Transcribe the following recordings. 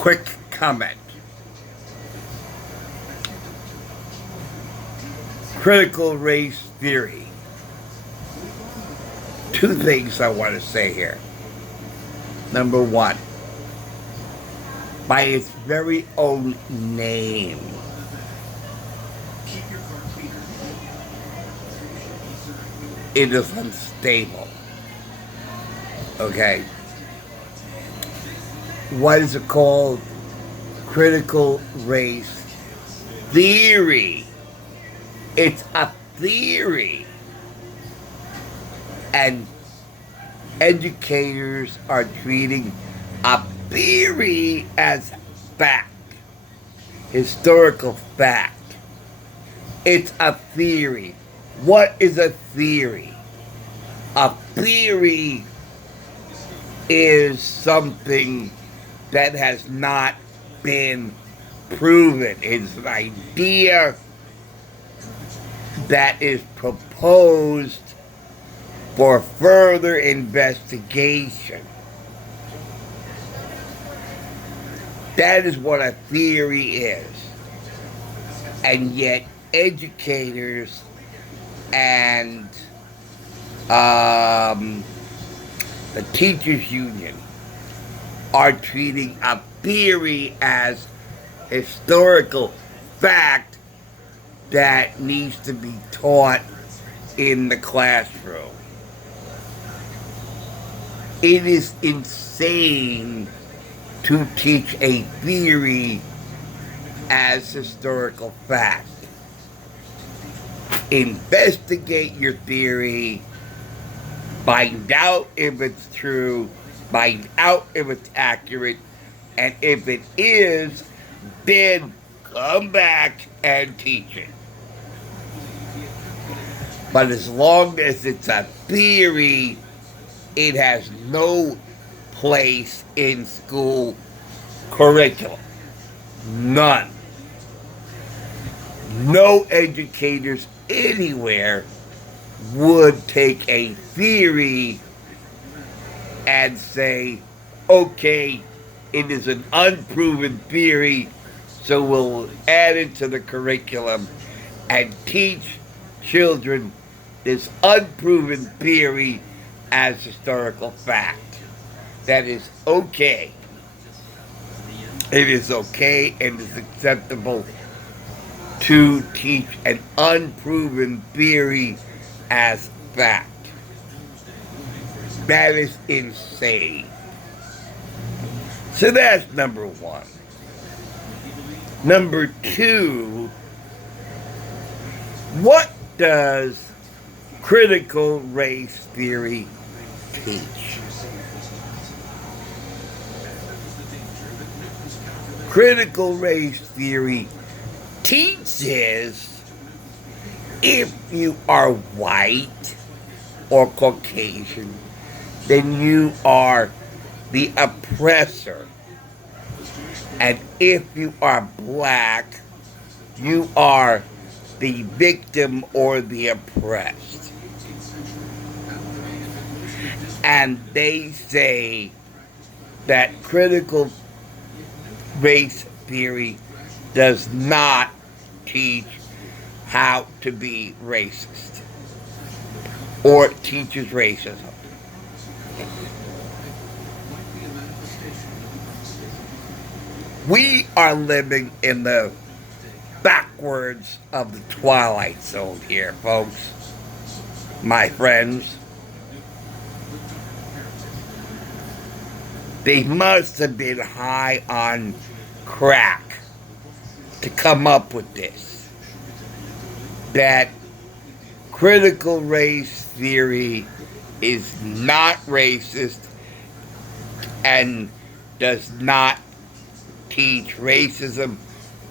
quick comment. Critical race theory. Two things I want to say here. Number one, by its very own name, it is unstable. Okay? What is it called? Critical race theory. It's a theory. And educators are treating a theory as fact, historical fact. It's a theory. What is a theory? A theory is something that has not been proven. It's an idea that is proposed for further investigation. That is what a theory is. And yet educators and the teachers union are treating a theory as historical fact that needs to be taught in the classroom. It is insane to teach a theory as historical fact. Investigate your theory, find out if it's true, find out if it's accurate, and if it is, then come back and teach it. But as long as it's a theory, it has no place in school curriculum. None. No educators anywhere would take a theory and say, okay, it is an unproven theory, so we'll add it to the curriculum and teach children this unproven theory as historical fact. That is okay. It is okay and is acceptable to teach an unproven theory as fact. That is insane. So that's number one. Number two, what does critical race theory teach? Critical race theory teaches if you are white or Caucasian, then you are the oppressor. And if you are black, you are the victim or the oppressed. And they say that critical race theory does not teach how to be racist or teaches racism. We are living in the backwards of the Twilight Zone here, folks. My friends. They must have been high on crack to come up with this. That critical race theory is not racist and does not teach racism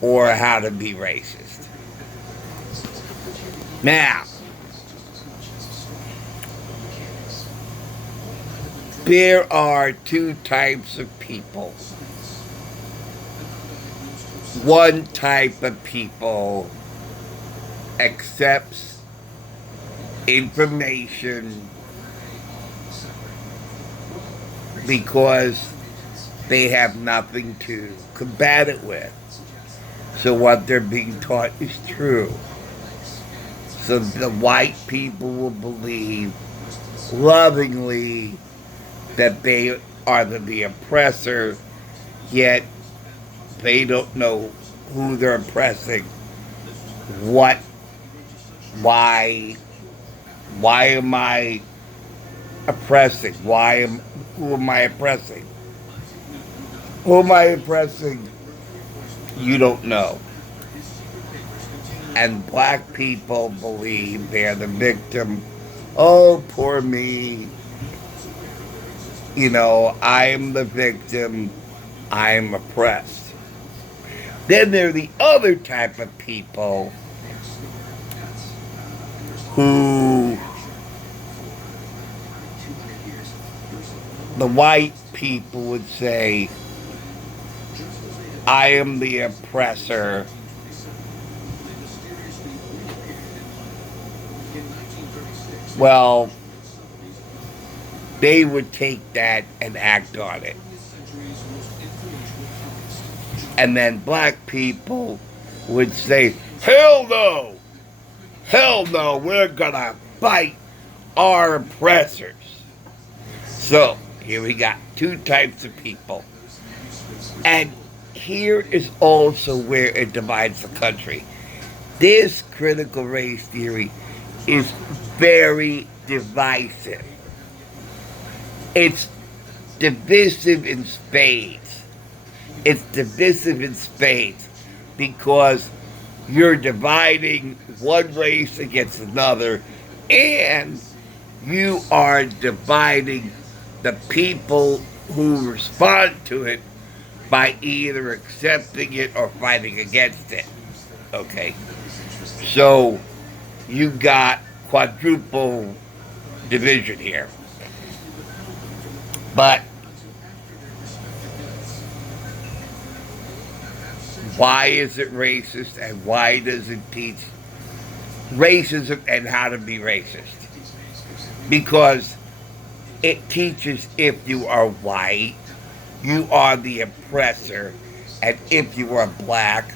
or how to be racist. Now, there are two types of people. One type of people accepts information because they have nothing to combat it with. So what they're being taught is true. So the white people will believe lovingly that they are the oppressor, yet they don't know who they're oppressing, why am I oppressing? Who am I oppressing? Who am I oppressing? You don't know. And black people believe they're the victim. Oh, poor me. I am the victim. I'm oppressed. Then there are the other type of people who the white people would say, I am the oppressor. Well, they would take that and act on it. And then black people would say, hell no! Hell no, we're gonna fight our oppressors. So, here we got two types of people. And here is also where it divides the country. This critical race theory is very divisive. It's divisive in spades. It's divisive in spades because you're dividing one race against another, and you are dividing the people who respond to it by either accepting it or fighting against it. Okay? So, you got quadruple division here. But why is it racist, and why does it teach racism and how to be racist? Because it teaches if you are white, you are the oppressor, and if you are black,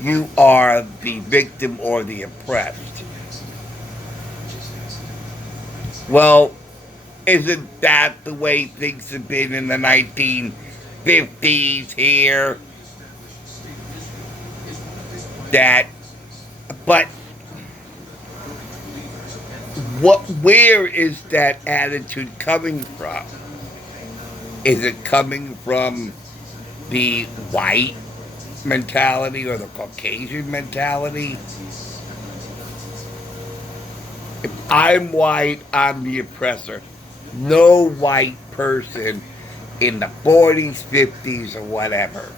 you are the victim or the oppressed. Well, isn't that the way things have been in the 1950s here? But where is that attitude coming from? Is it coming from the white mentality or the Caucasian mentality? If I'm white, I'm the oppressor. No white person in the 40s, 50s, or whatever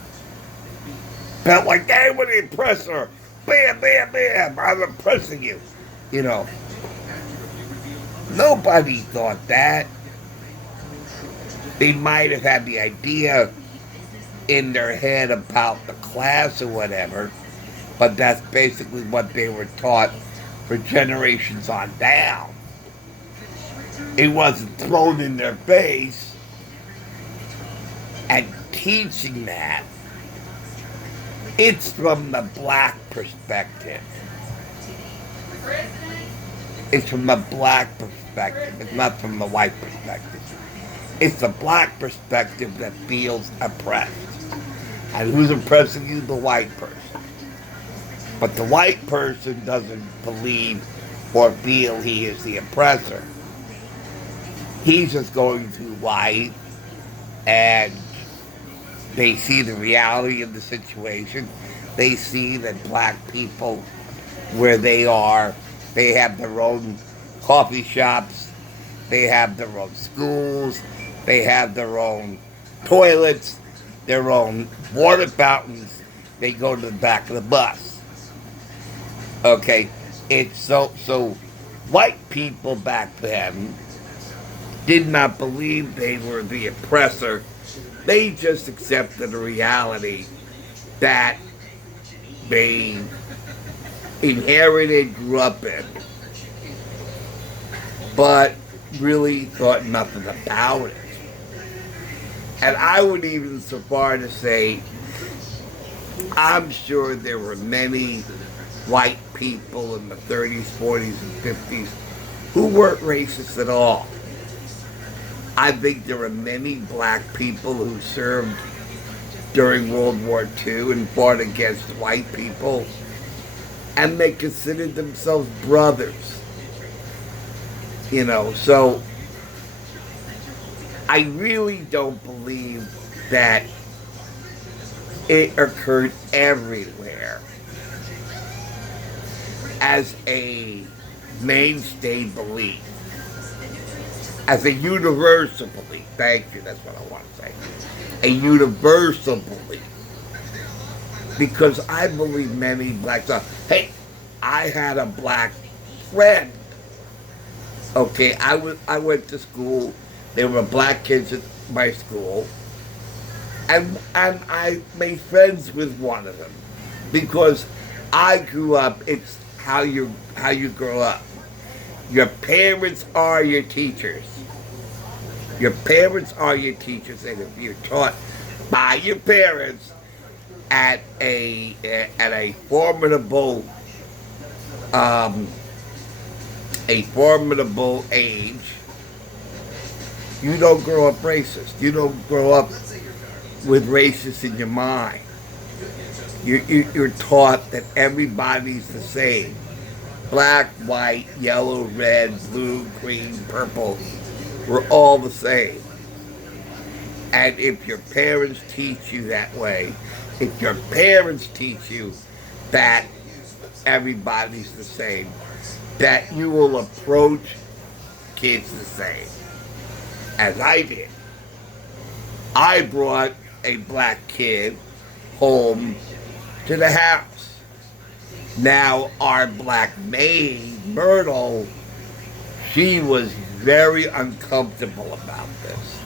felt like they were the oppressor. Bam, bam, bam, I'm oppressing you. Nobody thought that. They might have had the idea in their head about the class or whatever, but that's basically what they were taught for generations on down. It wasn't thrown in their face, and teaching that, it's from the black perspective. It's from the black perspective. It's not from the white perspective. It's the black perspective that feels oppressed. And who's oppressing you? The white person. But the white person doesn't believe or feel he is the oppressor. He's just going through life, and they see the reality of the situation. They see that black people, where they are, they have their own coffee shops, they have their own schools, they have their own toilets, their own water fountains. They go to the back of the bus. Okay, it's so white people back then did not believe they were the oppressor. They just accepted the reality that they inherited, grew up in, but really thought nothing about it. And I would even so far to say, I'm sure there were many white people in the 30s, 40s, and 50s who weren't racist at all. I think there were many black people who served during World War II and fought against white people, and they considered themselves brothers. So I really don't believe that it occurred everywhere as a mainstay belief, as a universal belief. Thank you, that's what I want to say. A universal belief. Because I believe many blacks are. Hey, I had a black friend. Okay, I went to school. There were black kids at my school. And I made friends with one of them. Because I grew up, it's how you grow up. Your parents are your teachers. Your parents are your teachers, and if you're taught by your parents at a formidable age, you don't grow up racist. You don't grow up with racist in your mind. You're taught that everybody's the same. Black, white, yellow, red, blue, green, purple. We're all the same. And if your parents teach you that way, if your parents teach you that everybody's the same, that you will approach kids the same, as I did. I brought a black kid home to the house. Now, our black maid, Myrtle, she was very uncomfortable about this,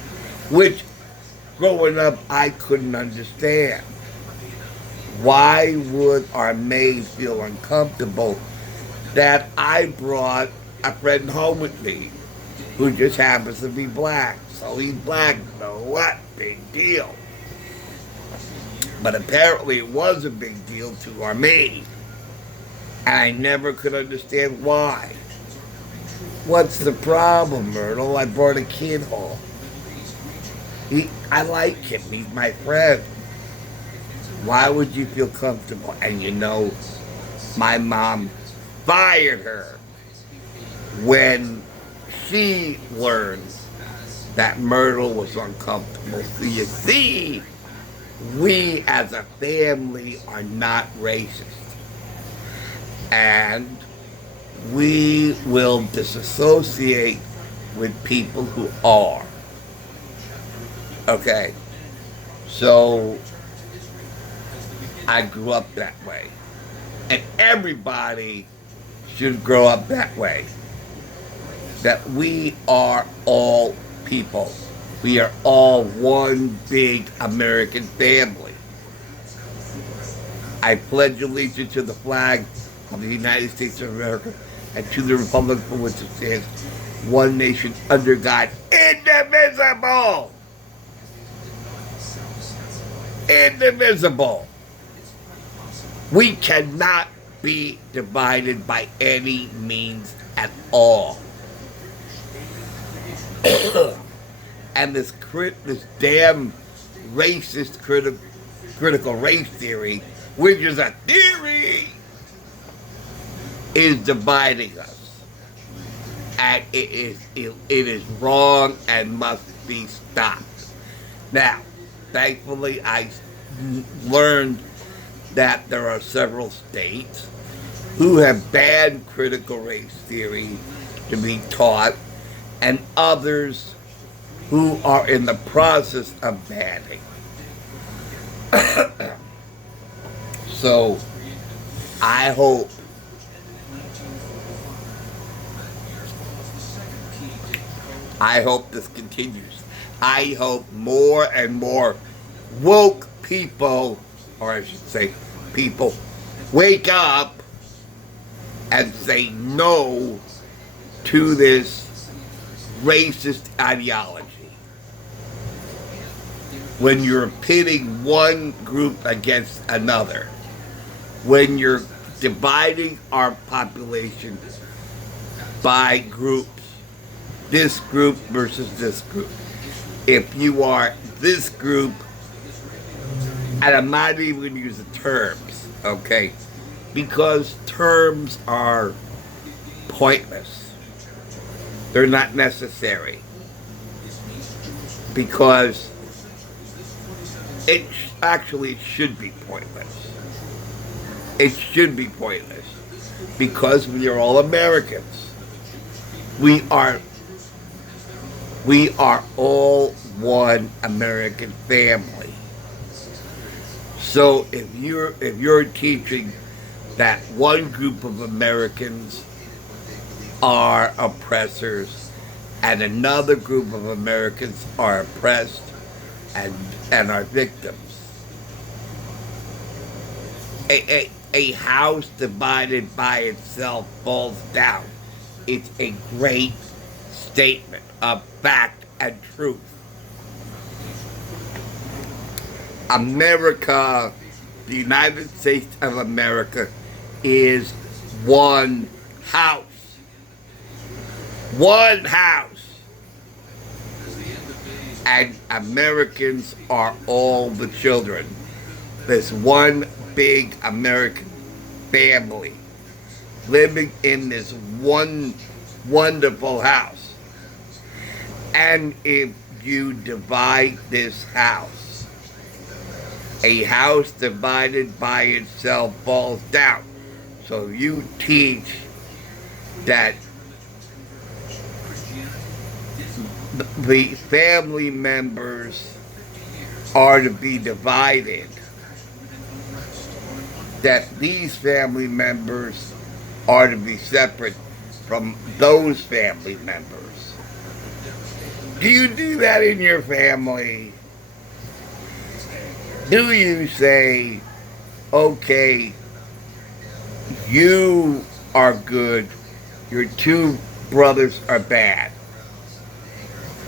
which, growing up, I couldn't understand. Why would our maid feel uncomfortable that I brought a friend home with me who just happens to be black? So he's black, so what? Big deal. But apparently it was a big deal to our maid. And I never could understand why. What's the problem, Myrtle? I brought a kid home. I like him. He's my friend. Why would you feel comfortable? And my mom fired her when she learned that Myrtle was uncomfortable. So you see, we as a family are not racist. And we will disassociate with people who are. Okay? So, I grew up that way. And everybody should grow up that way. That we are all people. We are all one big American family. I pledge allegiance to the flag of the United States of America and to the republic for which it stands, one nation under God, indivisible. Indivisible. We cannot be divided by any means at all. And this damn racist critical race theory, which is a theory, is dividing us. And it is wrong and must be stopped. Now, thankfully, I learned that there are several states who have banned critical race theory to be taught, and others who are in the process of banning. So, I hope this continues. I hope more and more woke people, or I should say people, wake up and say no to this racist ideology. when you're pitting one group against another, when you're dividing our population by groups, this group versus this group. If you are this group, and I'm not even going to use the terms, okay? Because terms are pointless. They're not necessary. Because it should be pointless. It should be pointless. Because we are all Americans. We are all one American family. So if you're teaching that one group of Americans are oppressors and another group of Americans are oppressed and are victims, a house divided by itself falls down. It's a great statement of fact and truth. America, the United States of America, is one house. One house. And Americans are all the children. There's one big American family living in this one wonderful house. And if you divide this house, a house divided by itself falls down. So you teach that the family members are to be divided, that these family members are to be separate from those family members. Do you do that in your family? Do you say, okay, you are good, your two brothers are bad.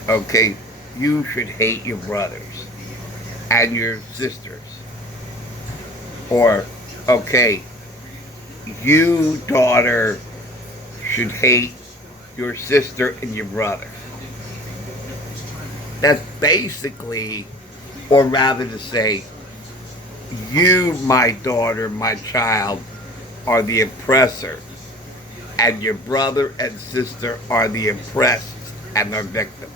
Okay, you should hate your brothers and your sisters. Or, okay, you, daughter, should hate your sister and your brother. That's basically, or rather to say, you, my daughter, my child, are the oppressor, and your brother and sister are the oppressed and are victims,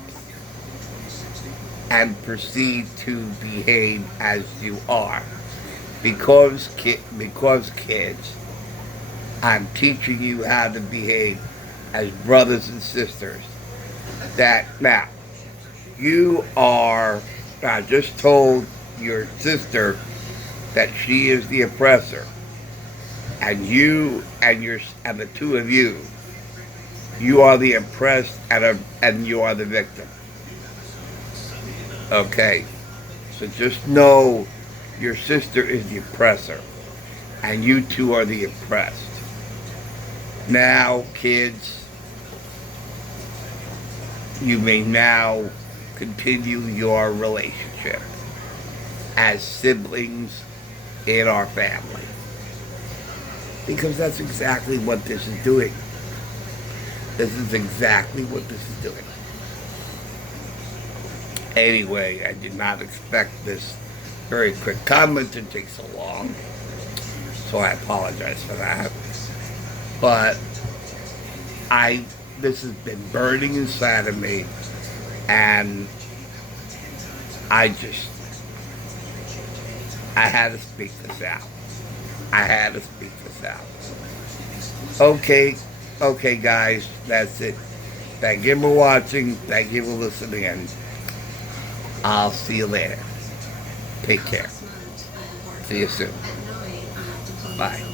and proceed to behave as you are. Because kids, I'm teaching you how to behave as brothers and sisters. That now, you are, I just told your sister that she is the oppressor, and you and the two of you are the oppressed and you are the victim. Okay, so just know your sister is the oppressor, and you two are the oppressed. Now, kids, you may now continue your relationship as siblings in our family. Because that's exactly what this is doing. This is exactly what this is doing. Anyway, I did not expect this very quick comment to take so long. So I apologize for that. But this has been burning inside of me, and I had to speak this out. Okay, guys, that's it. Thank you for watching. Thank you for listening in. I'll see you later. Take care. See you soon. Bye.